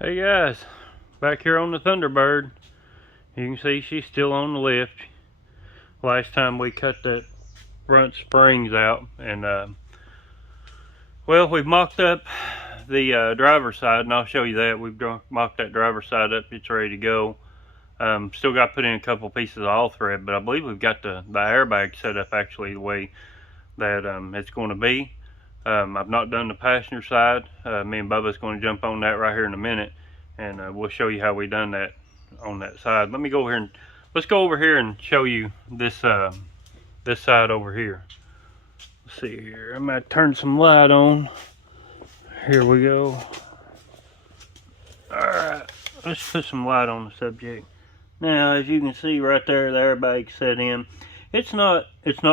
Hey guys, back here on the Thunderbird. You can see she's still on the lift. Last time we cut that front springs out, and well, we've mocked up the driver's side, and I'll show you that. We've mocked that driver's side up. It's ready to go. Still got to put in a couple pieces of all thread, but I believe we've got the airbag set up actually the way that it's going to be. I've not done the passenger side. Me and Bubba's going to jump on that right here in a minute, and we'll show you how we done that on that side. Let me go over here and let's go over here and show you this this side over here. Let's see here. I might turn some light on. Here we go. All right, let's put some light on the subject. Now, as you can see right there, the airbag's set in. It's not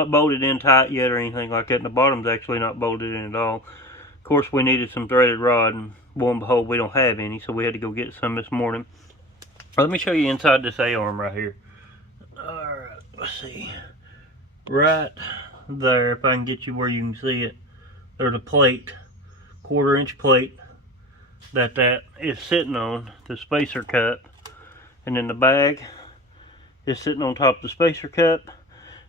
bolted in tight yet or anything like that, and the bottom's actually not bolted in at all. Of course, we needed some threaded rod, and lo and behold, we don't have any, so we had to go get some this morning. Let me show you inside this A-arm right here. Alright, let's see. Right there, if I can get you where you can see it, there's a plate, 1/4-inch plate, that is sitting on the spacer cup, and then the bag is sitting on top of the spacer cup,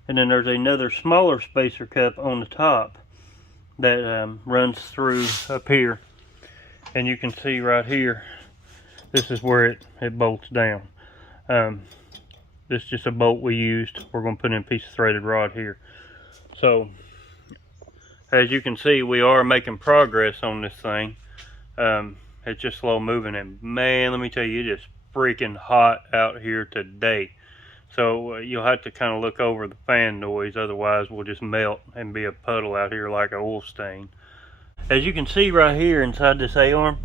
and then there's another smaller spacer cup on the top that runs through up here, and you can see right here, this is where it bolts down. This is just a bolt we used. We're going to put in a piece of threaded rod here. So as you can see, we are making progress on this thing. It's just slow moving, and man, let me tell you, it is freaking hot out here today. So you'll have to kind of look over the fan noise, otherwise we'll just melt and be a puddle out here like an oil stain. As you can see right here inside this A-arm,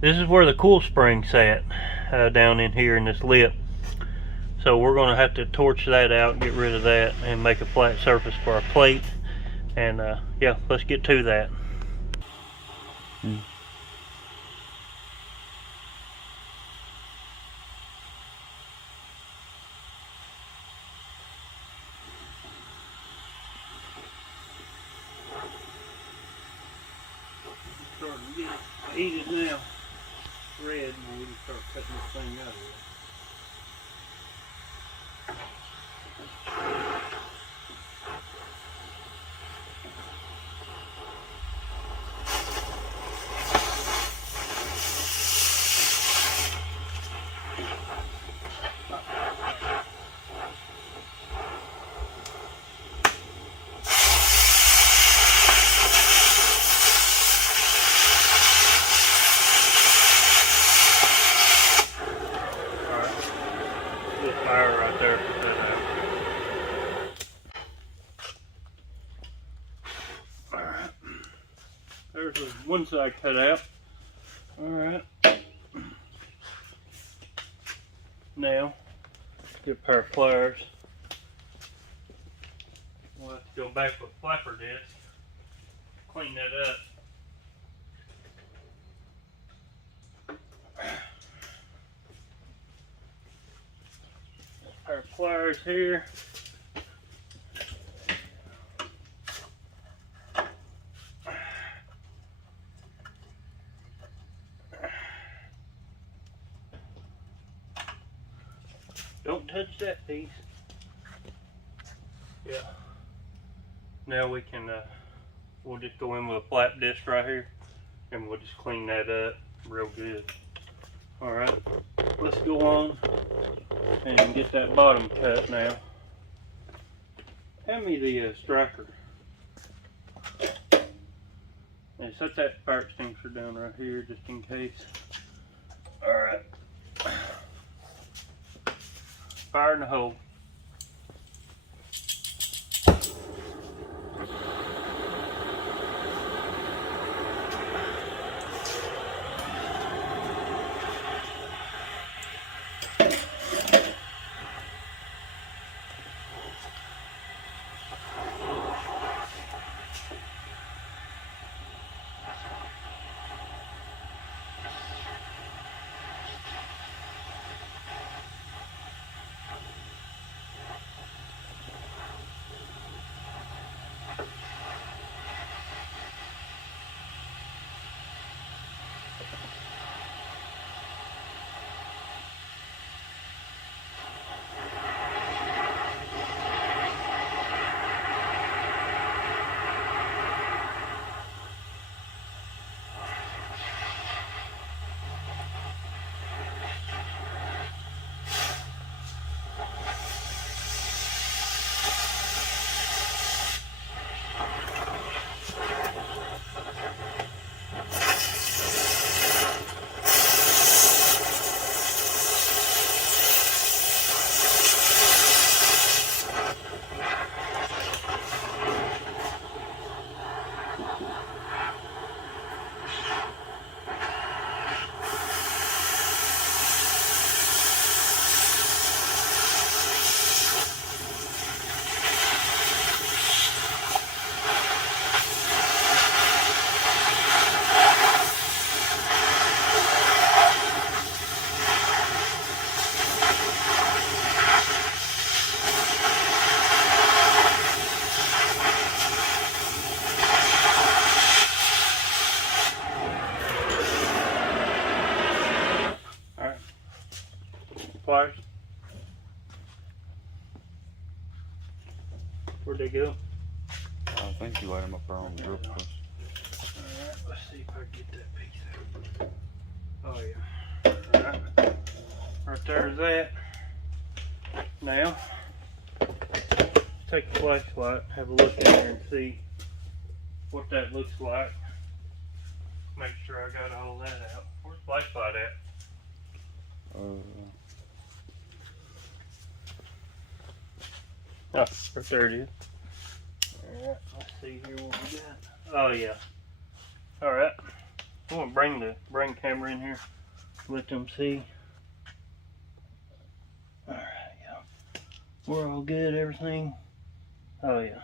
this is where the cool spring sat, down in here in this lip. So we're going to have to torch that out, get rid of that, and make a flat surface for our plate. And yeah, let's get to that. Starting to get heated now. Red, and we can start cutting this thing out of here. Fire right there. Put that out. Alright. There's the one side cut out. Alright. Now, get a pair of pliers. We'll have to go back with flapper disc. Clean that up. Our pliers here. Don't touch that piece. Yeah. Now we can, we'll just go in with a flap disc right here, and we'll just clean that up real good. Alright, let's go on and get that bottom cut now. Hand me the striker. And set that fire extinguisher down right here just in case. Alright. Fire in the hole. pliers? Where'd they go? I think you laid them up there on the drill press. Alright, let's see if I can get that piece out. Oh yeah. Alright. Right there's that. Now, let's take the flashlight, have a look in there and see what that looks like. Make sure I got all that out. Where's the flashlight at? Oh, right there it is. Alright, let's see here what we got. Oh yeah. Alright. I'm gonna bring the camera in here. Let them see. Alright, yeah. We're all good, everything. Oh yeah.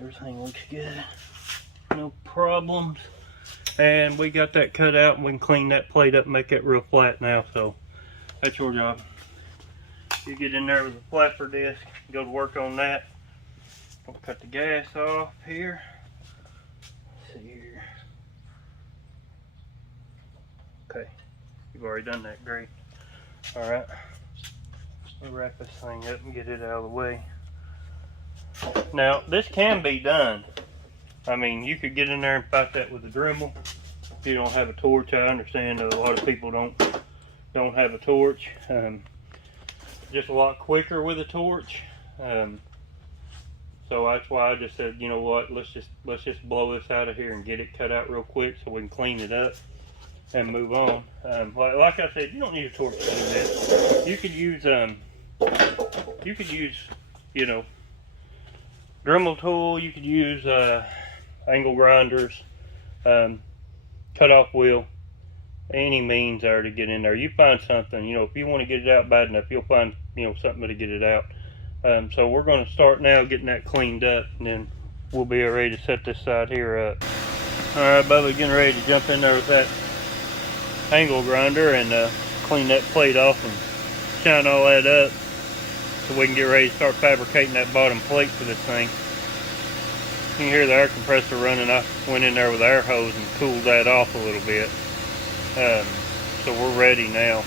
Everything looks good. No problems. And we got that cut out and we can clean that plate up and make that real flat now, so that's your job. You get in there with a flapper disc, go to work on that. We'll cut the gas off here. Let's see here. Okay, you've already done that, great. Alright, we'll wrap this thing up and get it out of the way. Now, this can be done. I mean, you could get in there and fight that with a Dremel. If you don't have a torch, I understand a lot of people don't have a torch. Just a lot quicker with a torch. So that's why I just said, you know what, let's just blow this out of here and get it cut out real quick so we can clean it up and move on. Like I said, you don't need a torch to do this. You could use, you know, Dremel tool. You could use angle grinders, cut off wheel, any means there to get in there. You find something, you know, if you want to get it out bad enough, you'll find, you know, something to get it out. So we're going to start now getting that cleaned up, and then we'll be ready to set this side here up. Alright, Bubba, getting ready to jump in there with that angle grinder and clean that plate off and shine all that up so we can get ready to start fabricating that bottom plate for this thing. You can hear the air compressor running. I went in there with an air hose and cooled that off a little bit. So we're ready now.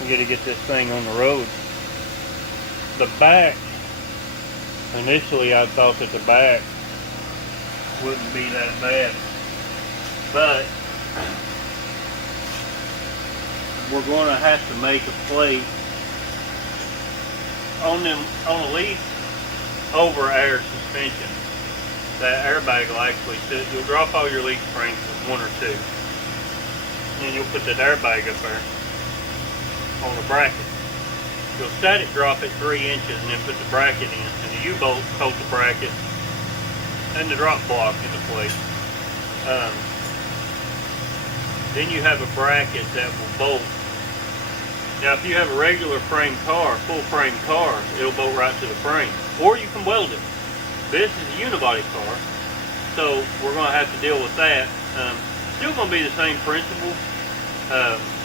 We got to get this thing on the road. The back, initially I thought that the back wouldn't be that bad, but we're going to have to make a plate on at least over air suspension. That airbag will actually sit. You'll drop all your leaf springs with one or two, and then you'll put that airbag up there on the bracket. You'll static drop it 3 inches and then put the bracket in, and the U-bolt holds the bracket and the drop block into place. Then you have a bracket that will bolt. Now if you have a regular frame car, full frame car, it'll bolt right to the frame, or you can weld it. This is a unibody car, so we're going to have to deal with that. Still going to be the same principle,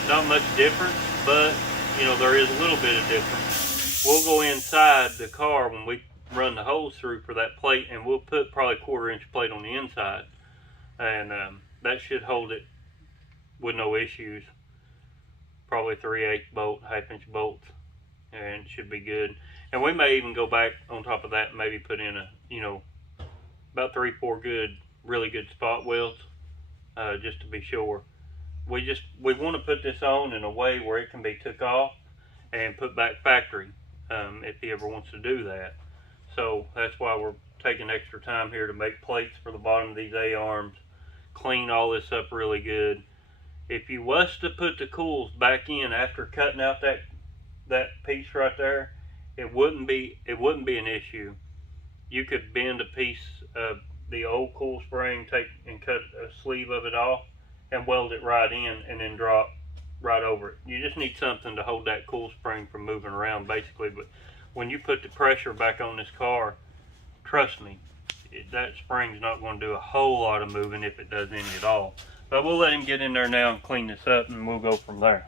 not much difference, but you know, there is a little bit of difference. We'll go inside the car when we run the holes through for that plate, and we'll put probably a 1/4 inch plate on the inside, and that should hold it with no issues. Probably 3/8 bolt, 1/2 inch bolts, and it should be good. And we may even go back on top of that and maybe put in a, you know, about 3-4 really good spot welds, just to be sure. We want to put this on in a way where it can be took off and put back factory, if he ever wants to do that. So that's why we're taking extra time here to make plates for the bottom of these A-arms, clean all this up really good. If you was to put the cools back in after cutting out that piece right there, it wouldn't be an issue. You could bend a piece of the old cool spring, take and cut a sleeve of it off, and weld it right in, and then drop right over it. You just need something to hold that cool spring from moving around, basically. But when you put the pressure back on this car, trust me, that spring's not going to do a whole lot of moving, if it does any at all. But we'll let him get in there now and clean this up, and we'll go from there.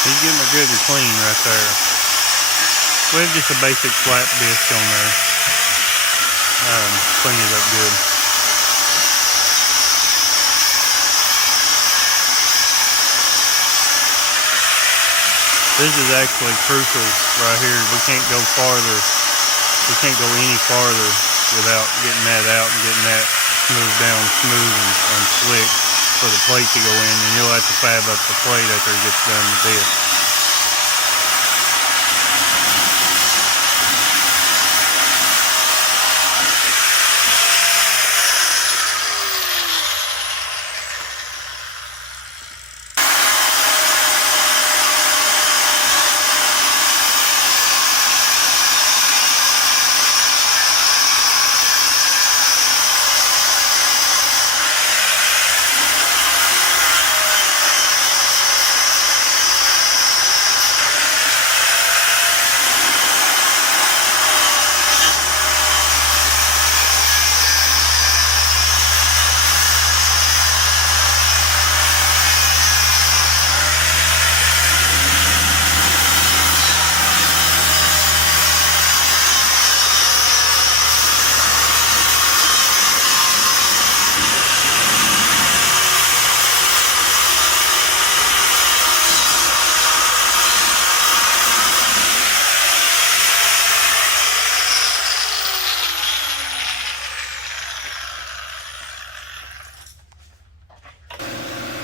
He's getting it good and clean right there. We have just a basic flat disc on there. Clean it up good. This is actually crucial right here. We can't go farther. We can't go any farther without getting that out and getting that smoothed down smooth and slick for the plate to go in. And you'll have to fab up the plate after it gets done with this.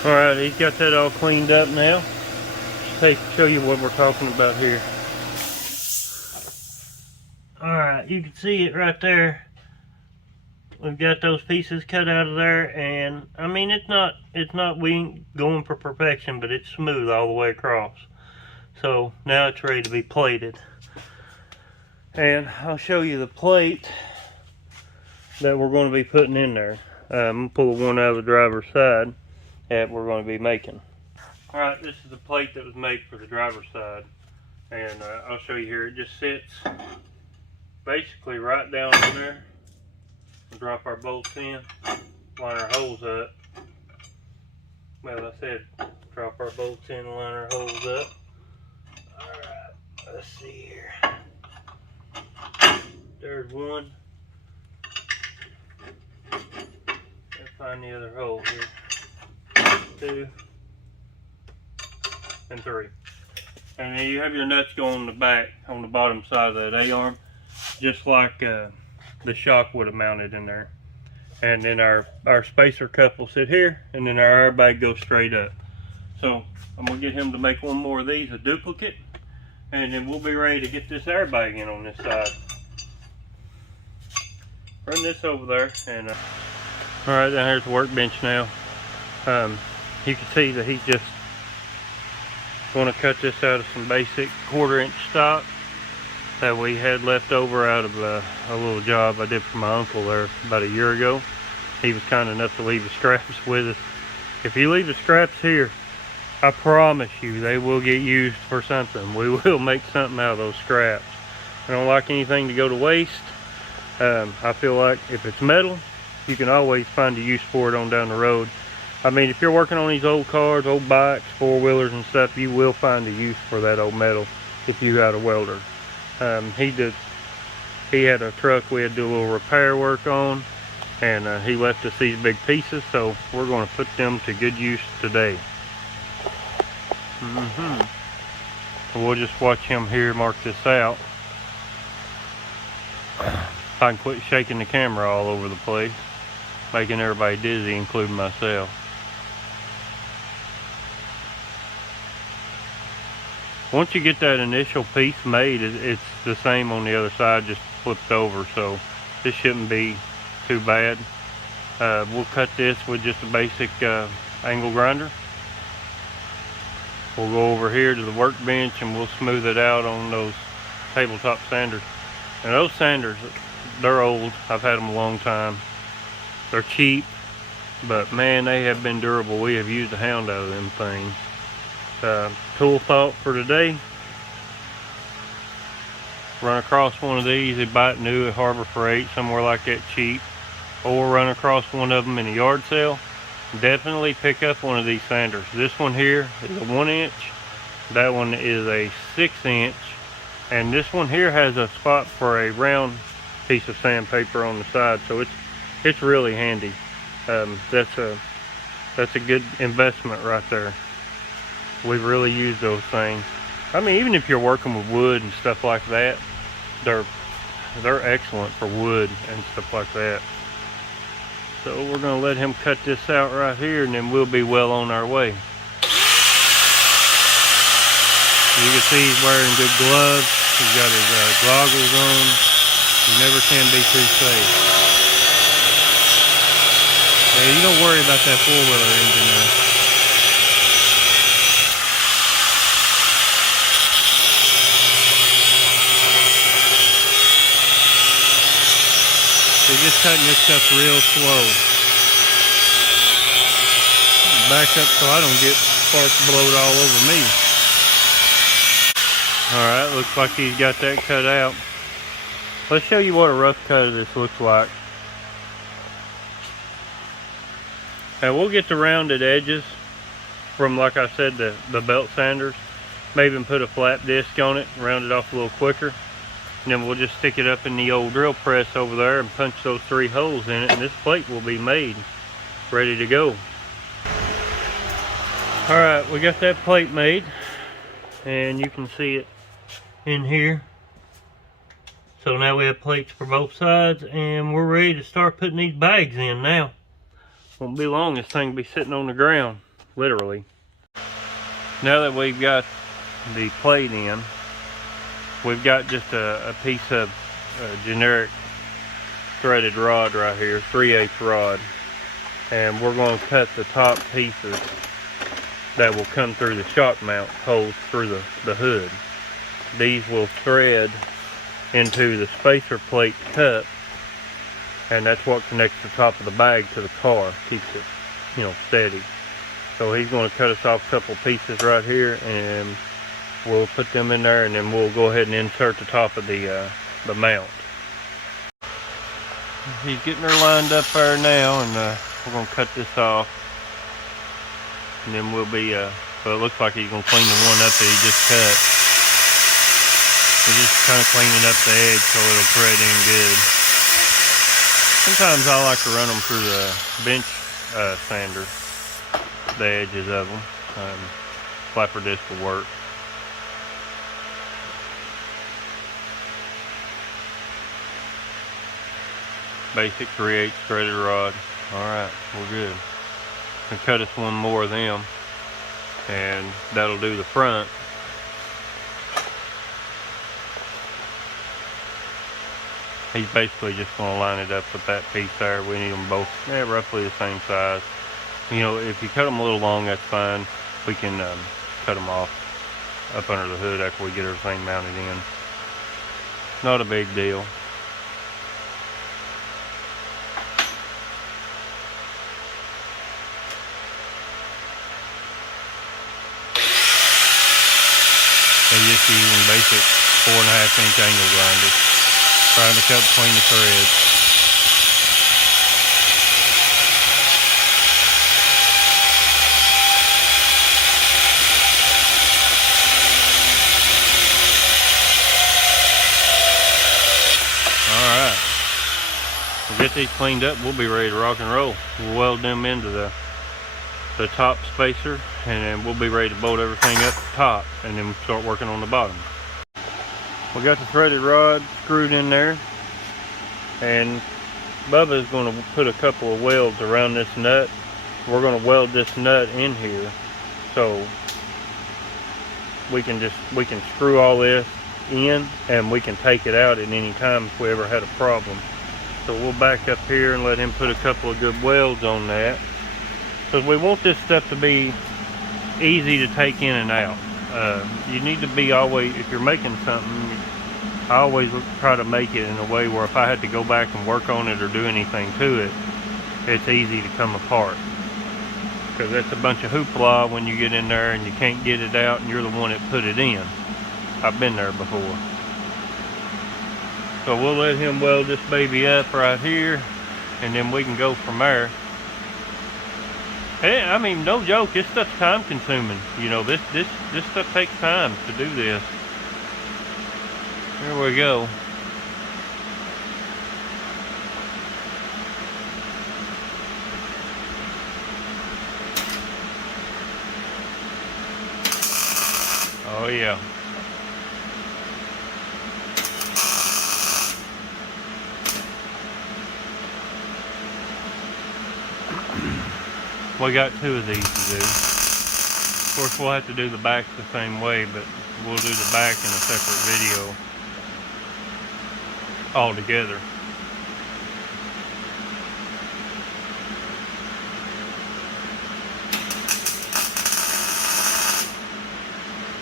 Alright, he's got that all cleaned up now. Show you what we're talking about here. Alright, you can see it right there. We've got those pieces cut out of there, and I mean it's not we ain't going for perfection, but it's smooth all the way across. So now it's ready to be plated. And I'll show you the plate that we're going to be putting in there. I'm going to pull one out of the driver's side that we're going to be making. Alright, this is the plate that was made for the driver's side, and I'll show you here. It just sits basically right down in there. We'll drop our bolts in, line our holes up. Well, I said drop our bolts in and line our holes up. Alright, let's see here. There's one. Let's find the other hole here. 2 and 3, and then you have your nuts go on the back, on the bottom side of that A-arm, just like the shock would have mounted in there. And then our spacer cup will sit here, and then our airbag goes straight up. So I'm gonna get him to make one more of these, a duplicate, and then we'll be ready to get this airbag in on this side. Run this over there, and all right, down here's the workbench now. You can see that he's just going to cut this out of some basic 1/4-inch stock that we had left over out of a little job I did for my uncle there about a year ago. He was kind enough to leave the scraps with us. If you leave the scraps here, I promise you they will get used for something. We will make something out of those scraps. I don't like anything to go to waste. I feel like if it's metal, you can always find a use for it on down the road. I mean, if you're working on these old cars, old bikes, 4-wheelers and stuff, you will find a use for that old metal if you got a welder. He had a truck we had to do a little repair work on, and he left us these big pieces, so we're going to put them to good use today. We'll just watch him here mark this out. If I can quit shaking the camera all over the place, making everybody dizzy, including myself. Once you get that initial piece made, it's the same on the other side, just flipped over, so this shouldn't be too bad. We'll cut this with just a basic angle grinder. We'll go over here to the workbench and we'll smooth it out on those tabletop sanders. And those sanders, they're old. I've had them a long time. They're cheap, but man, they have been durable. We have used the hound out of them things. Tool thought for today: run across one of these, they bite new at Harbor Freight, somewhere like that cheap, or run across one of them in a yard sale. Definitely pick up one of these sanders. This one here is a 1-inch. That one is a 6-inch, and this one here has a spot for a round piece of sandpaper on the side, so it's really handy. That's a good investment right there. We've really used those things. I mean, even if you're working with wood and stuff like that, they're excellent for wood and stuff like that. So we're gonna let him cut this out right here, and then we'll be well on our way. You can see he's wearing good gloves. He's got his goggles on. You never can be too safe. Yeah, you don't worry about that four-wheeler engine there. He's just cutting this stuff real slow. Back up so I don't get sparks blowed all over me. Alright, looks like he's got that cut out. Let's show you what a rough cut of this looks like. Now we'll get the rounded edges from, like I said, the belt sanders. Maybe even put a flat disc on it, round it off a little quicker. And then we'll just stick it up in the old drill press over there and punch those 3 holes in it, and this plate will be made, ready to go. Alright, we got that plate made, and you can see it in here. So now we have plates for both sides, and we're ready to start putting these bags in now. Won't be long, this thing will be sitting on the ground, literally. Now that we've got the plate in, we've got just a piece of generic threaded rod right here, 3/8 rod. And we're going to cut the top pieces that will come through the shock mount holes through the hood. These will thread into the spacer plate cup, and that's what connects the top of the bag to the car, keeps it, you know, steady. So he's going to cut us off a couple pieces right here, and we'll put them in there, and then we'll go ahead and insert the top of the mount. He's getting her lined up there now, and we're going to cut this off. And then we'll be, so it looks like he's going to clean the one up that he just cut. He's just kind of cleaning up the edge so it'll thread in good. Sometimes I like to run them through the bench sander, the edges of them. Flapper disc will work. Basic 3/8 threaded rod. Alright, we're good. And cut us one more of them, and that'll do the front. He's basically just going to line it up with that piece there. We need them both roughly the same size. You know, if you cut them a little long, that's fine. We can cut them off up under the hood after we get everything mounted in. Not a big deal. They're just using basic 4.5-inch angle grinders, trying to cut between the threads. Alright, we'll get these cleaned up, we'll be ready to rock and roll. We'll weld them into the top spacer, and then we'll be ready to bolt everything up the top, and then start working on the bottom. We got the threaded rod screwed in there, and Bubba is going to put a couple of welds around this nut. We're going to weld this nut in here, so we can screw all this in, and we can take it out at any time if we ever had a problem. So we'll back up here and let him put a couple of good welds on that, because we want this stuff to be easy to take in and out. You need to be always, if you're making something, I always try to make it in a way where if I had to go back and work on it or do anything to it, it's easy to come apart. Because that's a bunch of hoopla when you get in there and you can't get it out and you're the one that put it in. I've been there before. So we'll let him weld this baby up right here, and then we can go from there. I mean, no joke, this stuff's time consuming. You know, this stuff takes time to do this. Here we go. Oh yeah. We got 2 of these to do. Of course, we'll have to do the back the same way, but we'll do the back in a separate video altogether.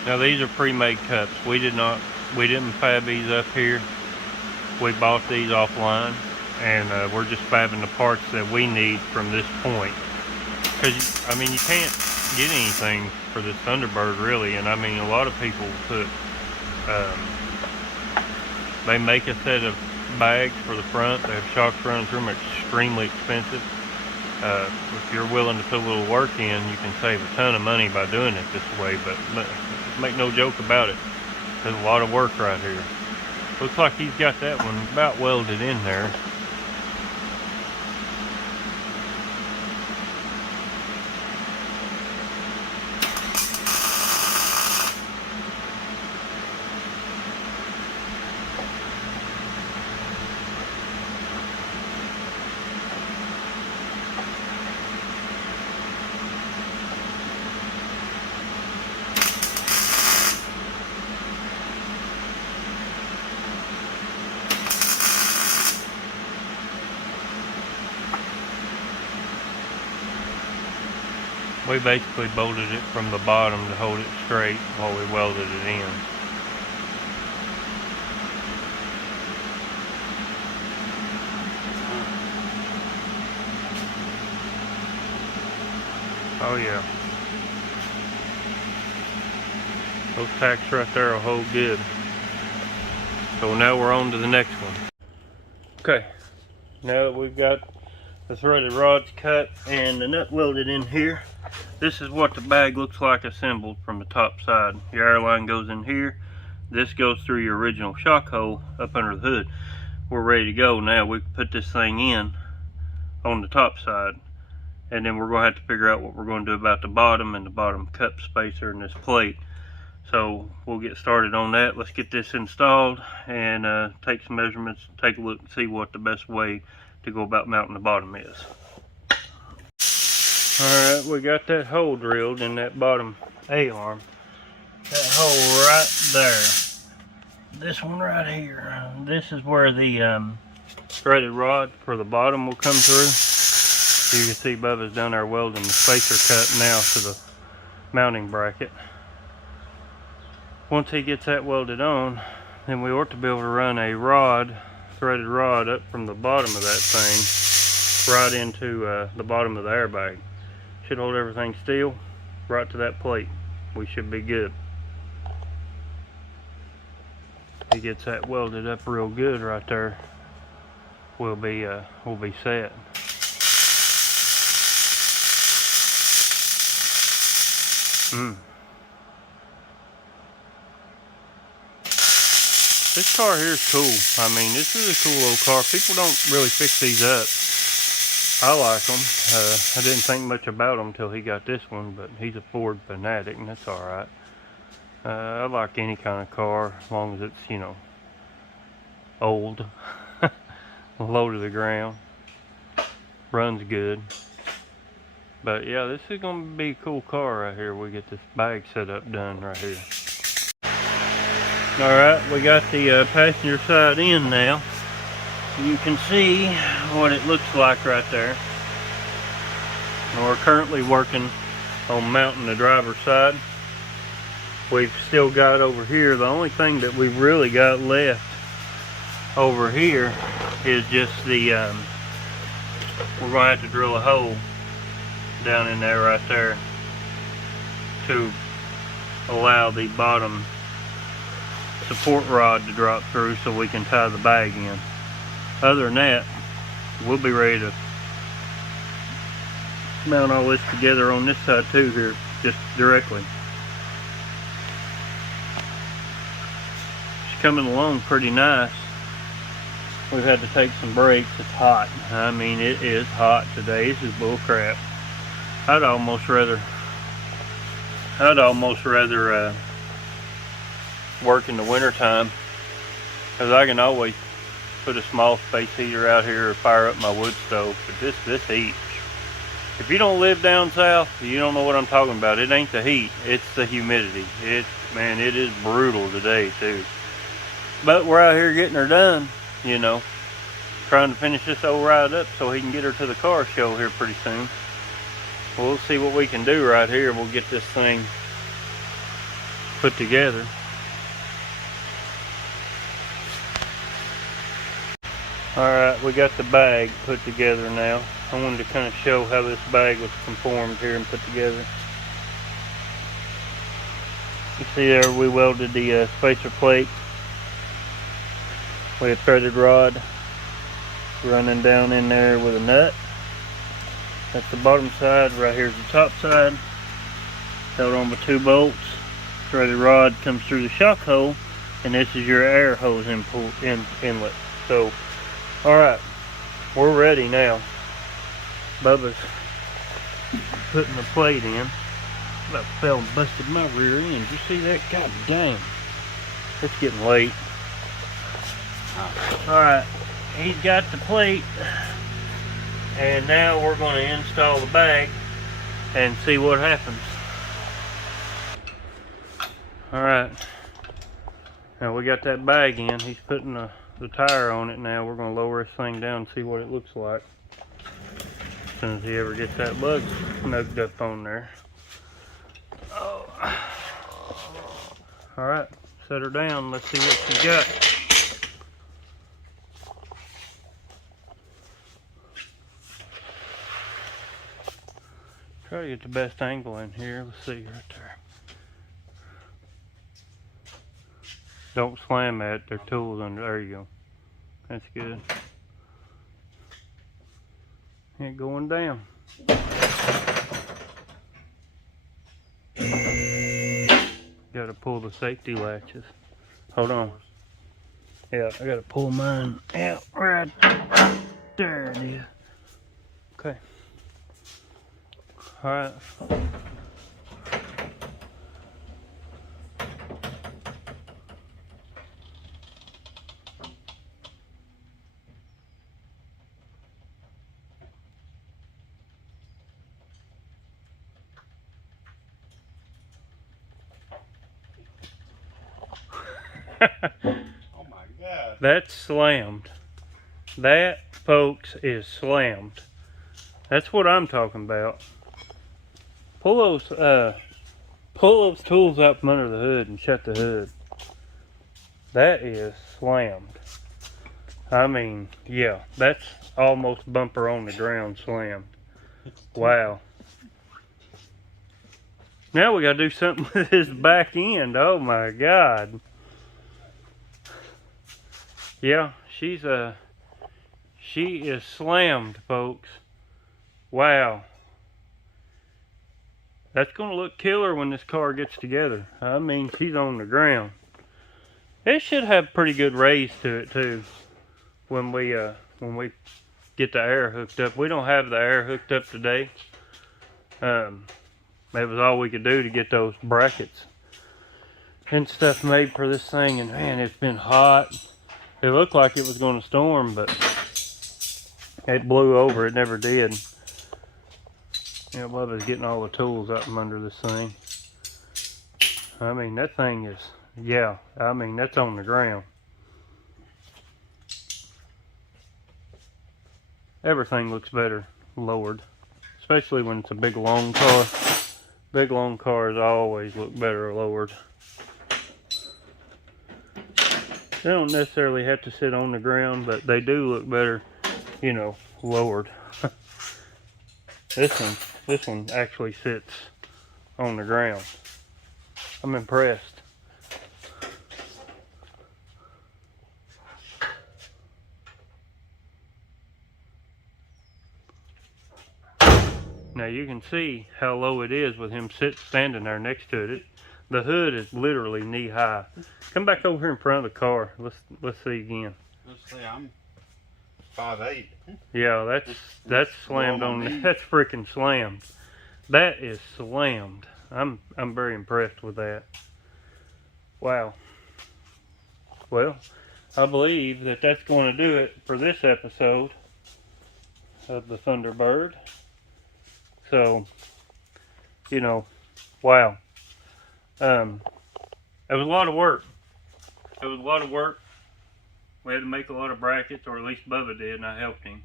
Now these are pre-made cups. We didn't fab these up here. We bought these offline, and we're just fabbing the parts that we need from this point. Because, I mean, you can't get anything for this Thunderbird, really. And, I mean, a lot of people put, they make a set of bags for the front. They have shocks running through them, extremely expensive. If you're willing to put a little work in, you can save a ton of money by doing it this way. But make no joke about it. There's a lot of work right here. Looks like he's got that one about welded in there. We basically bolted it from the bottom to hold it straight while we welded it in. Oh yeah. Those tacks right there will hold good. So now we're on to the next one. Okay, now that we've got the threaded rods cut and the nut welded in here, this is what the bag looks like assembled from the top side. Your air line goes in here. This goes through your original shock hole up under the hood. We're ready to go now. We can put this thing in on the top side, and then we're going to have to figure out what we're going to do about the bottom and the bottom cup spacer in this plate. So we'll get started on that. Let's get this installed and take some measurements, take a look and see what the best way to go about mounting the bottom is. Alright, we got that hole drilled in that bottom A-arm. That hole right there. This one right here. This is where the threaded rod for the bottom will come through. You can see Bubba's down there welding the spacer cut now to the mounting bracket. Once he gets that welded on, then we ought to be able to run a rod, threaded rod, up from the bottom of that thing right into the bottom of the airbag. Should hold everything still right to that plate. We should be good. He gets that welded up real good right there. We'll be set. This car here is cool. I mean, this is a cool old car. People don't really fix these up. I like them. I didn't think much about them until he got this one, but he's a Ford fanatic, and that's alright. I like any kind of car, as long as it's, you know, old, low to the ground, runs good. But yeah, this is going to be a cool car right here. We get this bag set up done right here. Alright, we got the passenger side in now. You can see what it looks like right there. And we're currently working on mounting the driver's side. We've still got over here, the only thing that we've really got left over here is just the, we're going to have to drill a hole down in there right there to allow the bottom support rod to drop through so we can tie the bag in. Other than that, we'll be ready to mount all this together on this side too here, just directly. It's coming along pretty nice. We've had to take some breaks. It's hot. I mean, it is hot today. This is bull crap. I'd almost rather work in the winter time, because I can always put a small space heater out here or fire up my wood stove. But this heat, if you don't live down south, you don't know what I'm talking about. It ain't the heat, it's the humidity. Man, it is brutal today too. But we're out here getting her done, you know, trying to finish this old ride up so he can get her to the car show here pretty soon. We'll see what we can do right here. We'll get this thing put together. Alright, we got the bag put together now. I wanted to kind of show how this bag was conformed here and put together. You see there, we welded the spacer plate with a threaded rod running down in there with a nut. That's the bottom side. Right here's the top side, held on by 2 bolts. Threaded rod comes through the shock hole, and this is your air hose inlet. So, alright, we're ready now. Bubba's putting the plate in. About fell and busted my rear end. Did you see that? God dang. It's getting late. Alright, he's got the plate. And now we're going to install the bag and see what happens. Alright. Now we got that bag in. He's putting the tire on it now. We're going to lower this thing down and see what it looks like. As soon as he ever gets that lug snugged up on there. Oh. Alright, set her down. Let's see what she's got. Try to get the best angle in here. Let's see right there. Don't slam that. There are tools under. There you go. That's good. Ain't going down. Got to pull the safety latches. Hold on. Yeah, I got to pull mine out right there. It is. Okay. All right. Oh my God. That's slammed. That, folks, is slammed. That's what I'm talking about. Pull those tools out from under the hood and shut the hood. That is slammed. I mean, yeah, that's almost bumper on the ground slammed. Wow. Now we gotta do something with this back end. Oh my God. Yeah, she is slammed, folks. Wow. That's going to look killer when this car gets together. I mean, she's on the ground. It should have pretty good raise to it too when we get the air hooked up. We don't have the air hooked up today. That was all we could do to get those brackets and stuff made for this thing. And man, it's been hot. It looked like it was going to storm, but it blew over. It never did. Yeah, Bubba's getting all the tools out from under this thing. I mean, that thing is, yeah, I mean, that's on the ground. Everything looks better lowered, especially when it's a big, long car. Big, long cars always look better lowered. They don't necessarily have to sit on the ground, but they do look better, you know, lowered. This one actually sits on the ground. I'm impressed. Now you can see how low it is with him standing there next to it. The hood is literally knee high. Come back over here in front of the car. Let's see again. Let's see, I'm 5'8". Yeah, that's slammed on. That's freaking slammed. That is slammed. I'm very impressed with that. Wow. Well, I believe that that's going to do it for this episode of the Thunderbird. So, you know, wow. It was a lot of work. It was a lot of work. We had to make a lot of brackets, or at least Bubba did, and I helped him.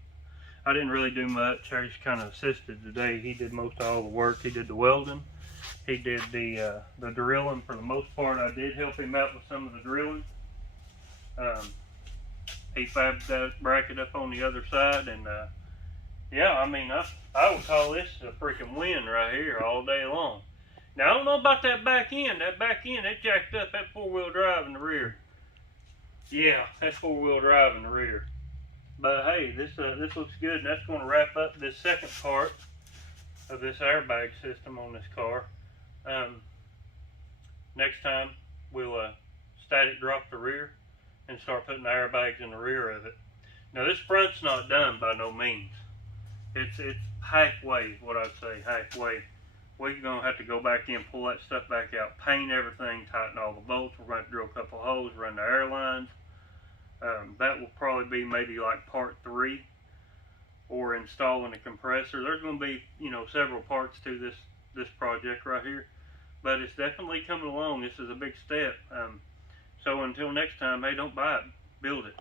I didn't really do much. I just kind of assisted today. He did most of all the work. He did the welding. He did the drilling for the most part. I did help him out with some of the drilling. He fabbed that bracket up on the other side, and yeah, I mean, I would call this a freaking win right here all day long. Now, I don't know about that back end. That back end, that jacked up. That four-wheel drive in the rear. Yeah, that's four-wheel drive in the rear. But hey, this looks good, and that's going to wrap up this second part of this airbag system on this car. Next time, we'll static drop the rear and start putting the airbags in the rear of it. Now, this front's not done by no means. It's halfway, what I'd say, halfway. We're going to have to go back in, pull that stuff back out, paint everything, tighten all the bolts. We're going to drill a couple of holes, run the airlines. That will probably be maybe like part 3, or installing a compressor. There's going to be, you know, several parts to this project right here, but it's definitely coming along. This is a big step. So until next time, hey, don't buy it, build it.